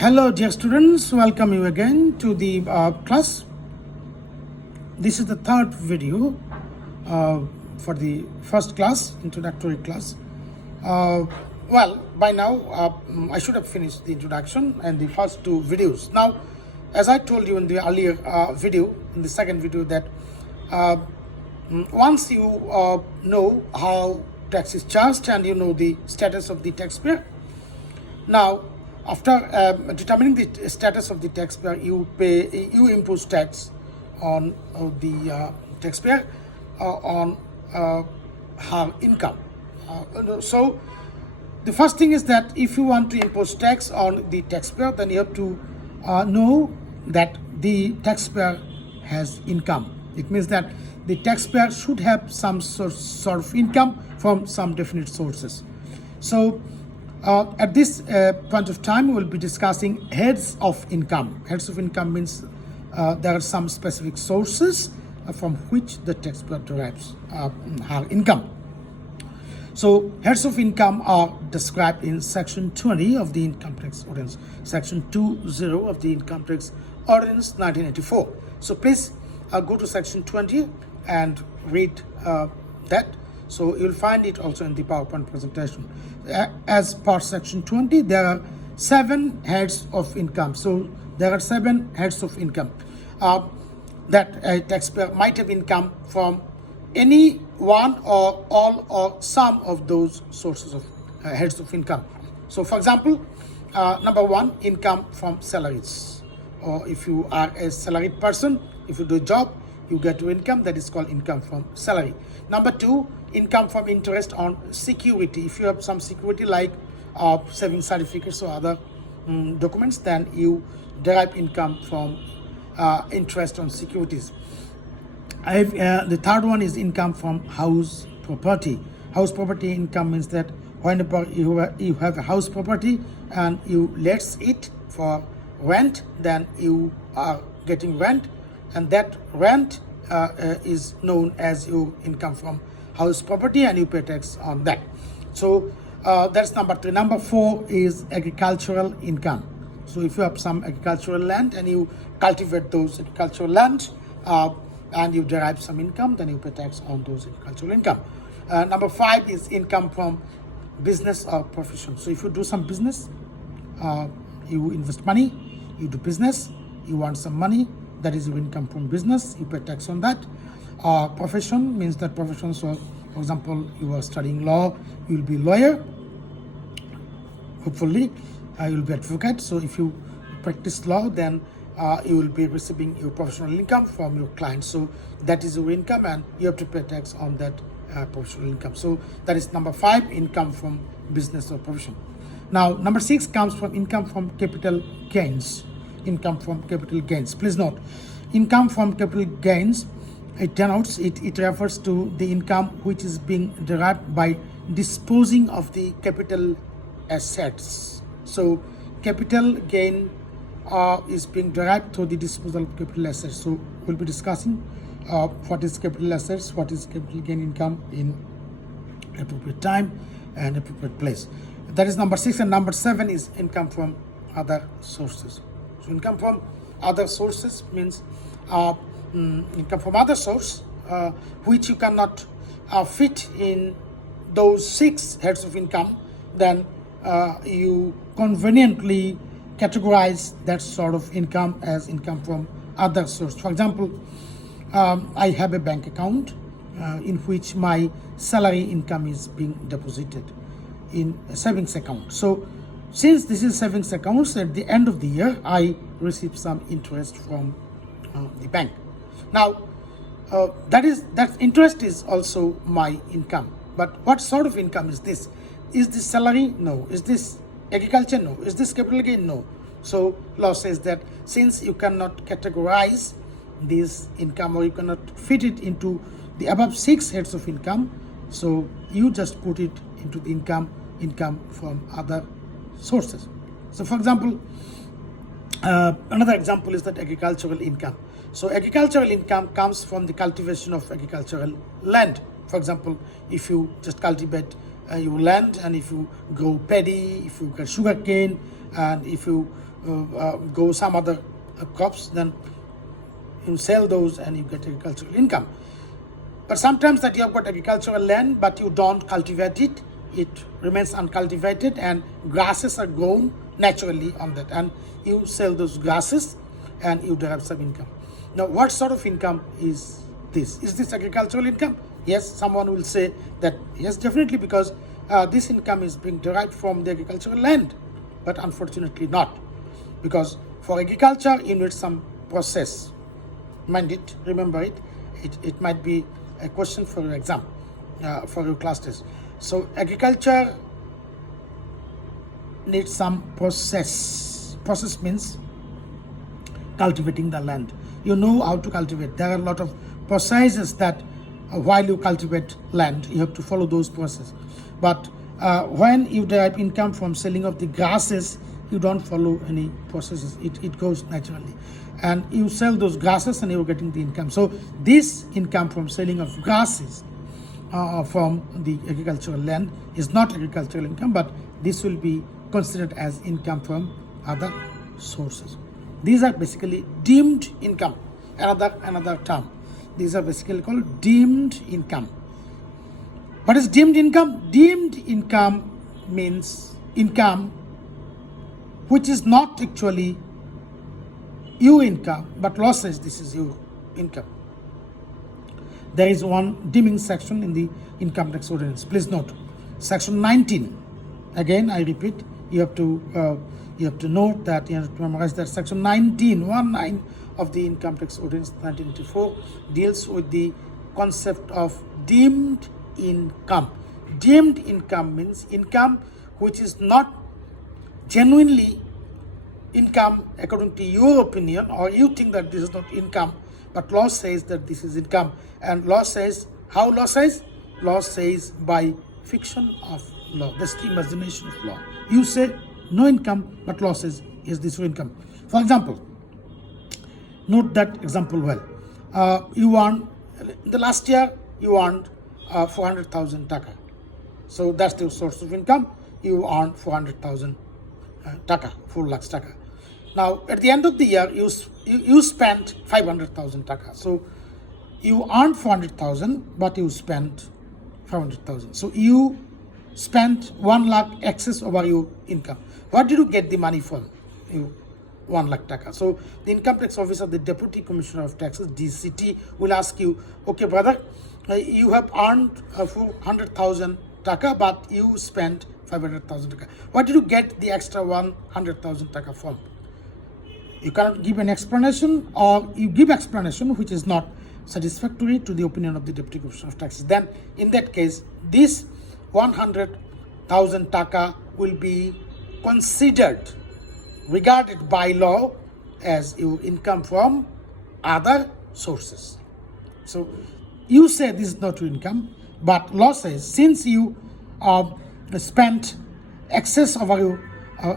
Hello dear students, welcome you again to the class. This is the third video for the first class, introductory class. By now I should have finished the introduction and the first two videos. Now, as I told you in the earlier video, in the second video, that once you know how tax is charged and you know the status of the taxpayer, now after determining the status of the taxpayer, you impose tax on the taxpayer on her income. So the first thing is that if you want to impose tax on the taxpayer, then you have to know that the taxpayer has income. It means that the taxpayer should have some sort of income from some definite sources. So at this point of time, we will be discussing heads of income. Heads of income means there are some specific sources from which the taxpayer derives her income. So heads of income are described in section 20 of the Income Tax Ordinance, section 20 of the Income Tax Ordinance 1984. So please go to section 20 and read that. So you'll find it also in the PowerPoint presentation. As per section 20, there are 7 heads of income. So there are 7 heads of income that a taxpayer might have income from any one or all or some of those sources of heads of income. So for example, number 1, income from salaries. Or if you are a salaried person, if you do a job, you get your income, that is called income from salary. Number 2, income from interest on security. If you have some security like saving certificates or other documents, then you derive income from interest on securities. The third one is income from house property. House property income means that whenever you have a house property and you let it for rent, then you are getting rent, and that rent is known as your income from house property, and you pay tax on that. So that's number 3. Number 4 is agricultural income. So if you have some agricultural land and you cultivate those agricultural land and you derive some income, then you pay tax on those agricultural income. Number 5 is income from business or profession. So if you do some business, you invest money, you do business, you want some money, that is your income from business, you pay tax on that. Profession means that profession, so for example, you are studying law, you will be lawyer, hopefully you will be advocate. So if you practice law, then you will be receiving your professional income from your clients. So that is your income, and you have to pay tax on that professional income. So that is number 5, income from business or profession. Now number 6 comes from income from capital gains. Income from capital gains. Please note, income from capital gains, it denotes, it refers to the income which is being derived by disposing of the capital assets. So capital gain is being derived through the disposal of capital assets. So we'll be discussing what is capital assets, what is capital gain income in appropriate time and appropriate place. That is number 6, and number 7 is income from other sources. So income from other sources means income from other source which you cannot fit in those 6 heads of income, then you conveniently categorize that sort of income as income from other source. For example, I have a bank account in which my salary income is being deposited in a savings account. So since this is savings accounts, at the end of the year, I receive some interest from the bank. Now, that interest is also my income. But what sort of income is this? Is this salary? No. Is this agriculture? No. Is this capital gain? No. So law says that since you cannot categorize this income, or you cannot fit it into the above 6 heads of income, so you just put it into the income from other sources. So for example, another example is that agricultural income. So agricultural income comes from the cultivation of agricultural land. For example, if you just cultivate your land, and if you grow paddy, if you grow sugar cane, and if you grow some other crops, then you sell those and you get agricultural income. But sometimes that you have got agricultural land but you don't cultivate it, it remains uncultivated and grasses are grown naturally on that, and you sell those grasses and you derive some income. Now, what sort of income is this? Is this agricultural income? Yes, someone will say that yes, definitely, because this income is being derived from the agricultural land. But unfortunately not, because for agriculture you need some process. Mind it, remember it. It might be a question for your exam, for your class test. So agriculture needs some process. Process means cultivating the land. You know how to cultivate. There are a lot of processes that while you cultivate land, you have to follow those processes. But when you derive income from selling of the grasses, you don't follow any processes. It goes naturally. And you sell those grasses and you're getting the income. So this income from selling of grasses from the agricultural land is not agricultural income, but this will be considered as income from other sources. These are basically deemed income, another term. These are basically called deemed income. What is deemed income? Deemed income means income which is not actually your income, but law says this is your income. There is one deeming section in the income tax ordinance. Please note, section 19. Again, I repeat, you have to note that, you have to memorize that section 19 of the income tax ordinance 1984 deals with the concept of deemed income. Deemed income means income which is not genuinely income according to your opinion, or you think that this is not income, but law says that this is income. And law says, how law says? Law says by fiction of law. That's the imagination of law. You say no income, but law says is this your income. For example, note that example well. You earned, the last year you earned 400,000 taka. So that's the source of income. You earned 400,000 taka, 4 lakhs taka. Now at the end of the year you spent 500,000 taka. So you earned 400,000 but you spent 500,000. So you spent 1 lakh excess over your income. What did you get the money from? You 1 lakh taka. So the income tax officer, the deputy commissioner of taxes, DCT, will ask you, okay brother, you have earned 400,000 taka but you spent 500,000 taka. What did you get the extra 100,000 taka from? You cannot give an explanation, or you give explanation which is not satisfactory to the opinion of the deputy commissioner of taxes. Then in that case, this 100,000 taka will be considered, regarded by law as your income from other sources. So you say this is not your income, but law says since you spent excess of your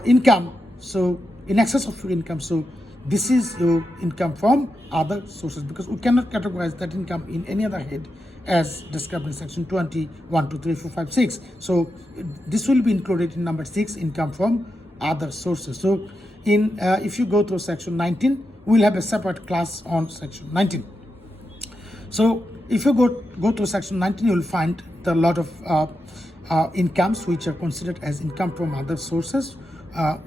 income, so in excess of your income, so this is your income from other sources, because we cannot categorize that income in any other head as described in section 20, 1, 2, 3, 4, 5, 6. So this will be included in number 6, income from other sources. So in if you go to section 19, we'll have a separate class on section 19. So if you go to section 19, you'll find a lot of incomes which are considered as income from other sources,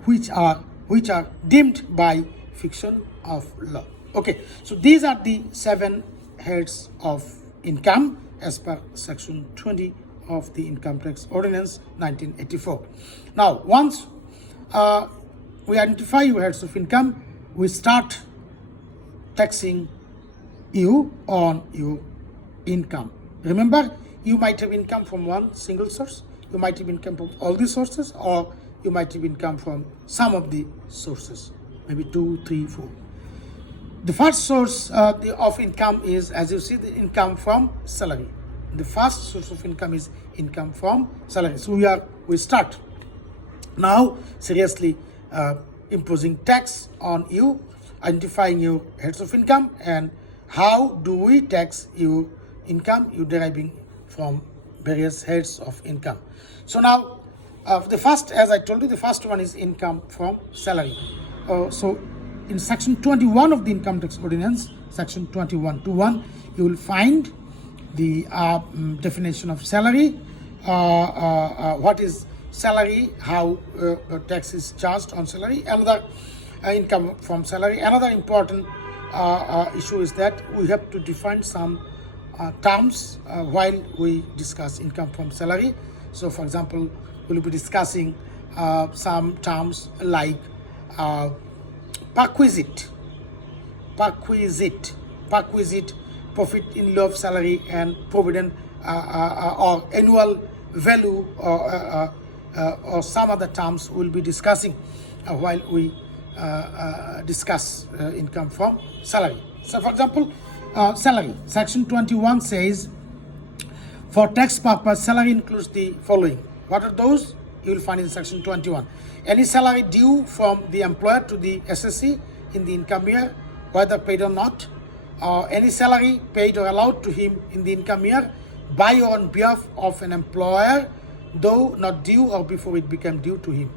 which are deemed by fiction of law. Okay, so these are the 7 heads of income as per section 20 of the income tax ordinance 1984. Now, once we identify your heads of income, we start taxing you on your income. Remember, you might have income from one single source, you might have income from all the sources, or you might have income from some of the sources, maybe 2, 3, 4. The first source of income is, as you see, the income from salary. The first source of income is income from salary. So we start now seriously imposing tax on you, identifying your heads of income, and how do we tax your income you deriving from various heads of income. So now the first, as I told you, the first one is income from salary. So in section 21 of the income tax ordinance, section 21(1), you will find the definition of salary, what is salary, how tax is charged on salary, another income from salary. Another important issue is that we have to define some terms while we discuss income from salary. So for example, we'll be discussing some terms like perquisite, profit in lieu of salary, and provident or annual value, or some other terms we'll be discussing while we discuss income from salary. So for example, salary, section 21 says, for tax purpose, salary includes the following. What are those? You will find in section 21. Any salary due from the employer to the SSC in the income year, whether paid or not, or any salary paid or allowed to him in the income year by or on behalf of an employer, though not due or before it became due to him,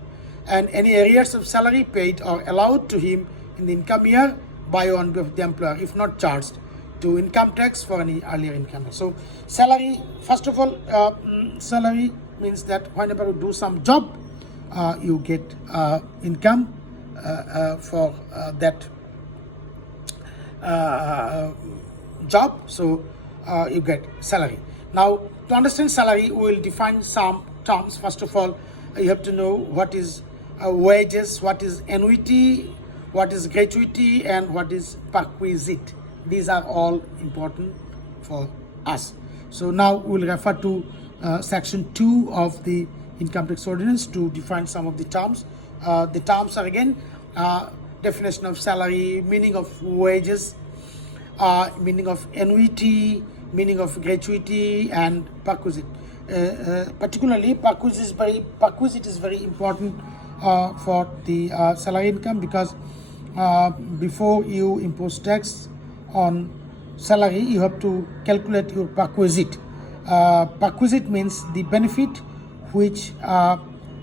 and any arrears of salary paid or allowed to him in the income year by or on behalf of the employer, if not charged to income tax for any earlier income. So salary, first of all, salary means that whenever you do some job, you get income for that job, so you get salary. Now, to understand salary, we will define some terms. First of all, you have to know what is wages, what is annuity, what is gratuity, and what is perquisite. These are all important for us. So now we'll refer to section 2 of the income tax ordinance to define some of the terms. The terms are again definition of salary, meaning of wages, meaning of annuity, meaning of gratuity, and perquisite. Particularly, perquisite is very important for the salary income, because before you impose tax on salary, you have to calculate your perquisite. Perquisite means the benefit which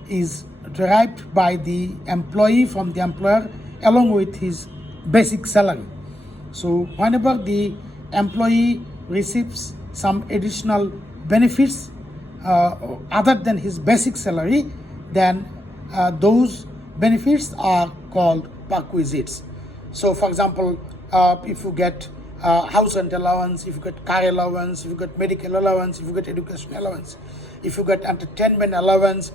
is derived by the employee from the employer along with his basic salary. So whenever the employee receives some additional benefits other than his basic salary, then those benefits are called perquisites. So for example, if you get house rent allowance, if you get car allowance, if you get medical allowance, if you get education allowance, if you get entertainment allowance,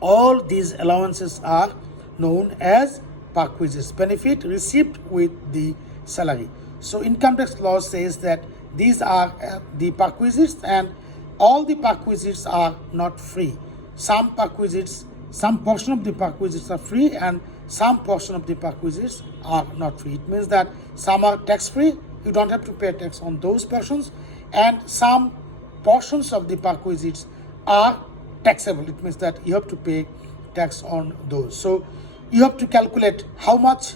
all these allowances are known as perquisites, benefit received with the salary. So income tax law says that these are the perquisites, and all the perquisites are not free. Some perquisites, some portion of the perquisites are free, and some portion of the perquisites are not free. It means that some are tax free, you don't have to pay tax on those portions, and some portions of the perquisites are taxable. It means that you have to pay tax on those. So you have to calculate how much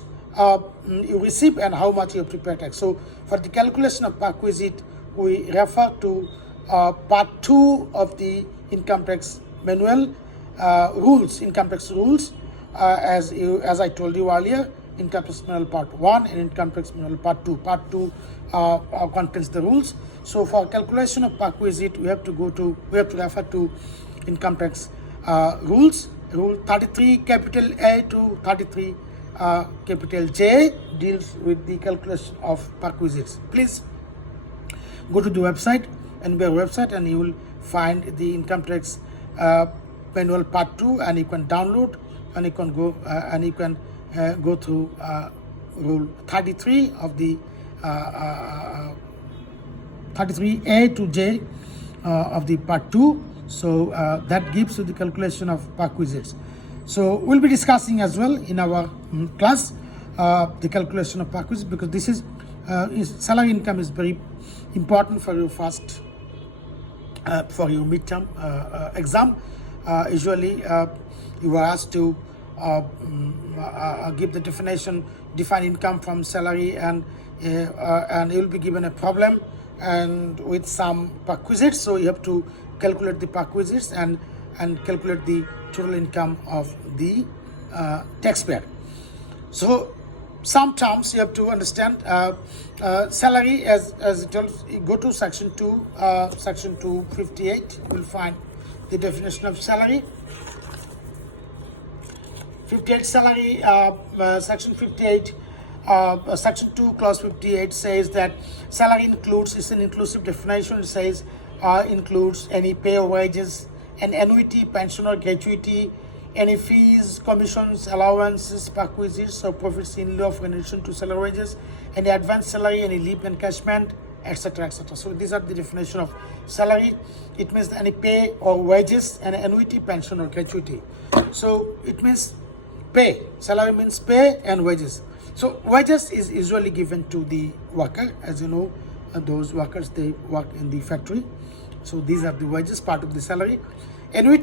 you receive and how much you have to pay tax. So for the calculation of perquisite, we refer to part 2 of the income tax manual rules, income tax rules, as I told you earlier, income tax manual part 1 and income tax manual part 2. Part 2 contains the rules. So for calculation of perquisite, we have to refer to income tax rules. Rule 33 capital A to 33 capital J deals with the calculation of perquisites. Please go to the website, NBR website, and you will find the income tax manual part 2, and you can download, and you can go go through rule 33 of the 33A to J of the part 2. So that gives you the calculation of perquisites. So we'll be discussing as well in our class the calculation of perquisites, because this is salary income is very important for your first for your midterm exam. Usually you are asked to give the define income from salary, and you will be given a problem and with some perquisites. So you have to calculate the perquisites and calculate the total income of the taxpayer. So some terms you have to understand. Salary, as it tells, you go to section 2, section 258, you will find the definition of salary. 58 salary, section 58, section 2 clause 58 says that salary includes, it's an inclusive definition. It says includes any pay or wages, an annuity, pension or gratuity, any fees, commissions, allowances, perquisites or profits in lieu of remuneration to salary wages, any advance salary, any leave encashment, etc., etc. So these are the definition of salary. It means any pay or wages, and annuity, pension or gratuity. So it means pay. Salary means pay and wages. So wages is usually given to the worker. As you know, those workers, they work in the factory. So these are the wages, part of the salary. Annuity